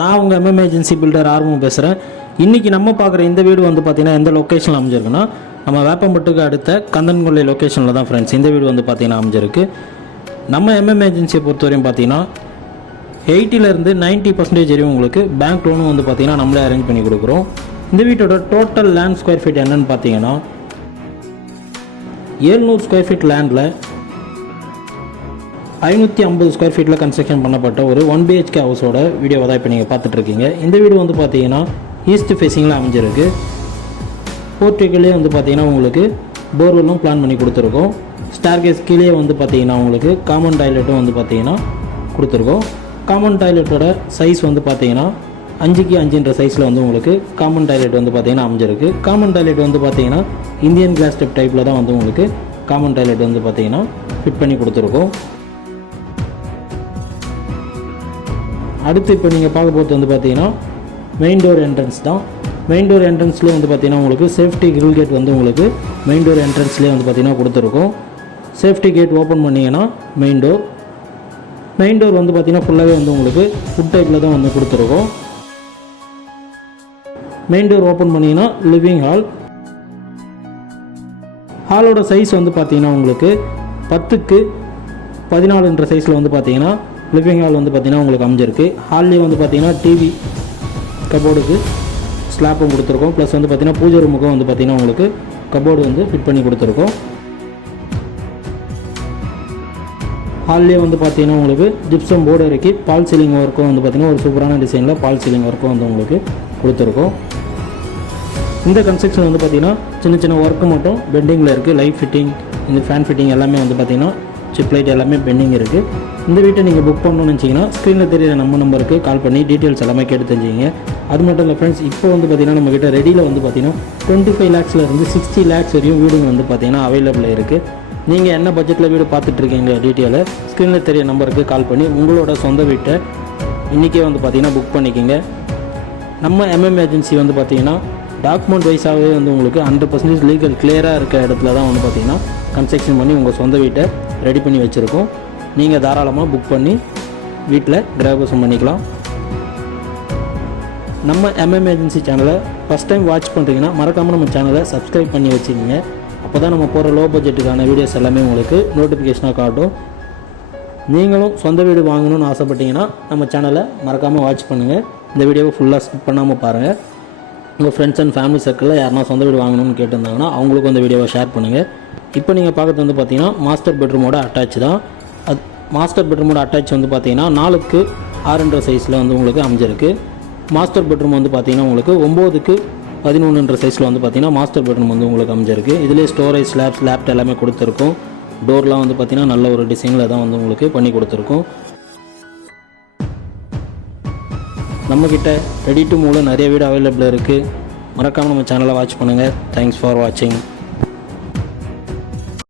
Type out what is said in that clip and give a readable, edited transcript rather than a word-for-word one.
நான் உங்கள் MM agency filter ஆர்வம் பேசுகிறேன். இன்றைக்கி நம்ம பார்க்குற இந்த வீடு வந்து பார்த்திங்கன்னா எந்த லொக்கேஷனில் அமைஞ்சிருக்குன்னா நம்ம வேப்பம்பட்டுக்கு அடுத்த கந்தன்கொள்ளை லொக்கேஷனில் தான் ஃப்ரெண்ட்ஸ் இந்த வீடு வந்து பார்த்திங்கன்னா அமைஞ்சிருக்கு. நம்ம எம்எம் ஏஜென்சியை பொறுத்தவரையும் பார்த்திங்கன்னா 80% 90% வரையும் உங்களுக்கு பேங்க் லோனும் வந்து பார்த்திங்கன்னா நம்மளே அரேஞ்ச் பண்ணி கொடுக்குறோம். இந்த வீட்டோட டோட்டல் லேண்ட் ஸ்கொயர் ஃபீட் என்னென்னு பார்த்தீங்கன்னா 700 ஸ்கொயர் ஃபீட் லேண்டில் 550 ஸ்கொயர் ஃபீட்டில் கன்ஸ்ட்ரக்ஷன் பண்ணப்பட்ட ஒரு 1 BHK ஹவுஸோட வீடியோவை தான் இப்போ நீங்கள் பார்த்துட்ருக்கீங்க. இந்த வீடு வந்து பார்த்தீங்கன்னா ஈஸ்ட் ஃபேஸிங்கில் அமைஞ்சிருக்கு. போர்ட்டிக்கலே வந்து பார்த்தீங்கன்னா உங்களுக்கு போர்வெல்லும் பிளான் பண்ணி கொடுத்துருக்கோம். ஸ்டார்கேஸ் கீழே வந்து பார்த்தீங்கன்னா உங்களுக்கு காமன் டாய்லெட்டும் வந்து பார்த்தீங்கன்னா கொடுத்துருக்கோம். காமன் டாய்லெட்டோட சைஸ் வந்து பார்த்தீங்கன்னா 5க்கு 5 சைஸில் வந்து உங்களுக்கு காமன் டாய்லெட் வந்து பார்த்தீங்கன்னா அமைஞ்சிருக்கு. காமன் டாய்லெட் வந்து பார்த்தீங்கன்னா இந்தியன் கிளாஸ் ஸ்டெப் டைப்பில் தான் வந்து உங்களுக்கு காமன் டாய்லெட் வந்து பார்த்தீங்கன்னா ஃபிட் பண்ணி கொடுத்துருக்கோம். அடுத்து இப்போ நீங்கள் பார்க்க போகிறது வந்து பார்த்தீங்கன்னா மெயின் டோர் என்ட்ரன்ஸ் தான். மெயின் டோர் என்ட்ரன்ஸ்லேயே வந்து பார்த்தீங்கன்னா உங்களுக்கு சேஃப்டி கிரில் கேட் வந்து உங்களுக்கு மெயின் டோர் என்ட்ரன்ஸ்லேயே வந்து பார்த்தீங்கன்னா கொடுத்துருக்கோம். சேஃப்டி கேட் ஓப்பன் பண்ணிங்கன்னா மெயின் டோர் வந்து பார்த்தீங்கன்னா ஃபுல்லாகவே வந்து உங்களுக்கு ஃபுட் டைப்பில் தான் வந்து கொடுத்துருக்கோம். மெயின் டோர் ஓப்பன் பண்ணிங்கன்னா லிவிங் ஹாலோட சைஸ் வந்து பார்த்தீங்கன்னா உங்களுக்கு 10க்கு 14 சைஸில் வந்து பார்த்தீங்கன்னா லிவிங் ஹால் வந்து பார்த்தீங்கன்னா உங்களுக்கு அமைஞ்சிருக்கு. ஹால்லேயே வந்து பார்த்தீங்கன்னா டிவி கபோர்டுக்கு ஸ்லாப்பும் கொடுத்துருக்கோம். ப்ளஸ் வந்து பார்த்தீங்கன்னா பூஜை ரூமுக்கும் வந்து பார்த்தீங்கன்னா உங்களுக்கு கபோர்டு வந்து ஃபிட் பண்ணி கொடுத்துருக்கோம். ஹால்லேயே வந்து பார்த்தீங்கன்னா உங்களுக்கு ஜிப்சம் போர்டு இறக்கி பால் சீலிங் ஒர்க்கும் வந்து பார்த்தீங்கன்னா ஒரு சூப்பரான டிசைனில் பால் சீலிங் ஒர்க்கும் வந்து உங்களுக்கு கொடுத்துருக்கோம். இந்த கன்ஸ்ட்ரக்ஷன் வந்து பார்த்தீங்கன்னா சின்ன சின்ன ஒர்க்கு மட்டும் பெண்டிங்கில் இருக்குது. லைட் ஃபிட்டிங், இந்த ஃபேன் ஃபிட்டிங் எல்லாமே வந்து பார்த்தீங்கன்னா சிப் லைட் எல்லாமே பெண்டிங் இருக்குது. இந்த வீட்டை நீங்கள் புக் பண்ணணும்னு நினச்சிங்கன்னா ஸ்க்ரீனில் தெரியிற நம்ம நம்பருக்கு கால் பண்ணி டீட்டெயில்ஸ் எல்லாமே கேட்டு தெரிஞ்சுங்க. அது மட்டும் இல்லை ஃப்ரெண்ட்ஸ், இப்போ வந்து பார்த்திங்கன்னா நம்மக்கிட்ட ரெடியில் வந்து பார்த்திங்கன்னா 25 lakhsலேருந்து 60 lakhs வரையும் வீடுங்க வந்து பார்த்திங்கன்னா அவைலபிளாக இருக்குது. நீங்கள் என்ன பட்ஜெட்டில் வீடு பார்த்துட்ருக்கீங்க டீட்டெயிலை ஸ்க்ரீனில் தெரிய நம்பருக்கு கால் பண்ணி உங்களோட சொந்த வீட்டை இன்றைக்கே வந்து பார்த்திங்கன்னா புக் பண்ணிக்கோங்க. நம்ம எம்எம் ஏஜென்சி வந்து பார்த்திங்கன்னா டாக்குமெண்ட் வைஸாகவே வந்து உங்களுக்கு 100% லீகல் கிளியராக இருக்க இடத்துல தான் வந்து பார்த்திங்கன்னா கன்ஸ்ட்ரக்ஷன் பண்ணி உங்கள் சொந்த வீட்டை ரெடி பண்ணி வச்சுருக்கோம். நீங்கள் தாராளமாக புக் பண்ணி வீட்டில் கிரகப்பிரவேசம் பண்ணிக்கலாம். நம்ம எம்எம் ஏஜென்சி சேனலை ஃபஸ்ட் டைம் வாட்ச் பண்ணுறீங்கன்னா மறக்காமல் நம்ம சேனலை சப்ஸ்கிரைப் பண்ணி வச்சுக்கோங்க. அப்போ தான் நம்ம போகிற லோ பட்ஜெட்டுக்கான வீடியோஸ் எல்லாமே உங்களுக்கு நோட்டிஃபிகேஷனாக காட்டும். நீங்களும் சொந்த வீடு வாங்கணும்னு ஆசைப்பட்டீங்கன்னா நம்ம சேனலை மறக்காமல் வாட்ச் பண்ணுங்கள். இந்த வீடியோவை ஃபுல்லாக ஸ்கிப் பண்ணாமல் பாருங்கள். உங்கள் ஃப்ரெண்ட்ஸ் அண்ட் ஃபேமிலி சர்க்கிளில் யாருனா சொந்த வீடு வாங்கணும்னு கேட்டிருந்தாங்கன்னா அவங்களுக்கும் அந்த வீடியோவை ஷேர் பண்ணுங்கள். இப்போ நீங்கள் பார்க்குறது வந்து பார்த்தீங்கன்னா மாஸ்டர் பெட்ரூமோட அட்டாச் தான். அது மாஸ்டர் பெட்ரூமோட அட்டாச் வந்து பார்த்தீங்கன்னா 4க்கு 6 சைஸில் வந்து உங்களுக்கு அமைஞ்சிருக்கு. மாஸ்டர் பெட்ரூம் வந்து பார்த்தீங்கன்னா உங்களுக்கு 9க்கு 11 சைஸில் வந்து பார்த்தீங்கன்னா மாஸ்டர் பெட்ரூம் வந்து உங்களுக்கு அமைஞ்சிருக்கு. இதிலே ஸ்டோரேஜ் ஸ்லாப்ஸ் லேப்ட் எல்லாமே கொடுத்துருக்கோம். டோர்லாம் வந்து பார்த்தீங்கன்னா நல்ல ஒரு டிசைனில் தான் வந்து உங்களுக்கு பண்ணி கொடுத்துருக்கோம். நம்மக்கிட்ட ரெடி டு மூவ்ல நிறைய வீடு அவைலபிளாக இருக்குது. மறக்காமல் நம்ம சேனலை வாட்ச் பண்ணுங்கள். தேங்க்ஸ் ஃபார் வாட்சிங்.